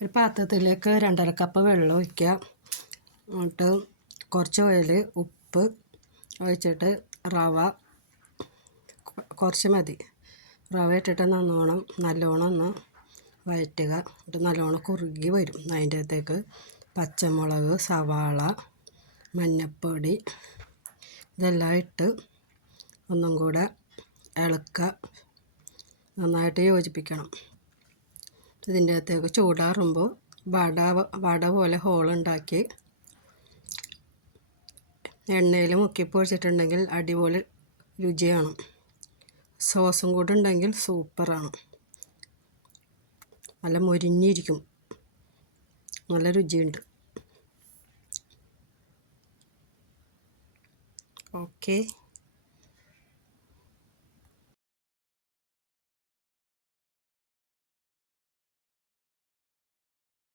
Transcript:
ഒരു പാത്രത്തിലേക്ക് 2.5 കപ്പ് വെള്ളം ഒഴിക്കുക. എന്നിട്ട് കുറച്ച് ഓയിൽ, ഉപ്പ് ഒഴിച്ചിട്ട് റവ കുറച്ച് മതി. റവ ഇട്ടിട്ട് നല്ലോണം ഒന്ന് വഴറ്റുക. എന്നിട്ട് നല്ലോണം കുറുകി വരും. അതിൻ്റെ അകത്തേക്ക് പച്ചമുളക്, സവാള, മഞ്ഞൾപ്പൊടി ഇതെല്ലാം ഇട്ട് ഒന്നും കൂടെ ഇളക്കുക. നന്നായിട്ട് യോജിപ്പിക്കണം. ഇതിൻ്റെ അകത്തേക്ക് ചൂടാറുമ്പോൾ വട പോലെ ഹോളുണ്ടാക്കി എണ്ണയിൽ മുക്കിപ്പൊഴിച്ചിട്ടുണ്ടെങ്കിൽ അടിപൊളി രുചിയാണ്. സോസും കൂടെ ഉണ്ടെങ്കിൽ സൂപ്പറാണ്. നല്ല മൊരിഞ്ഞിരിക്കും, നല്ല രുചിയുണ്ട്. ഓക്കെ.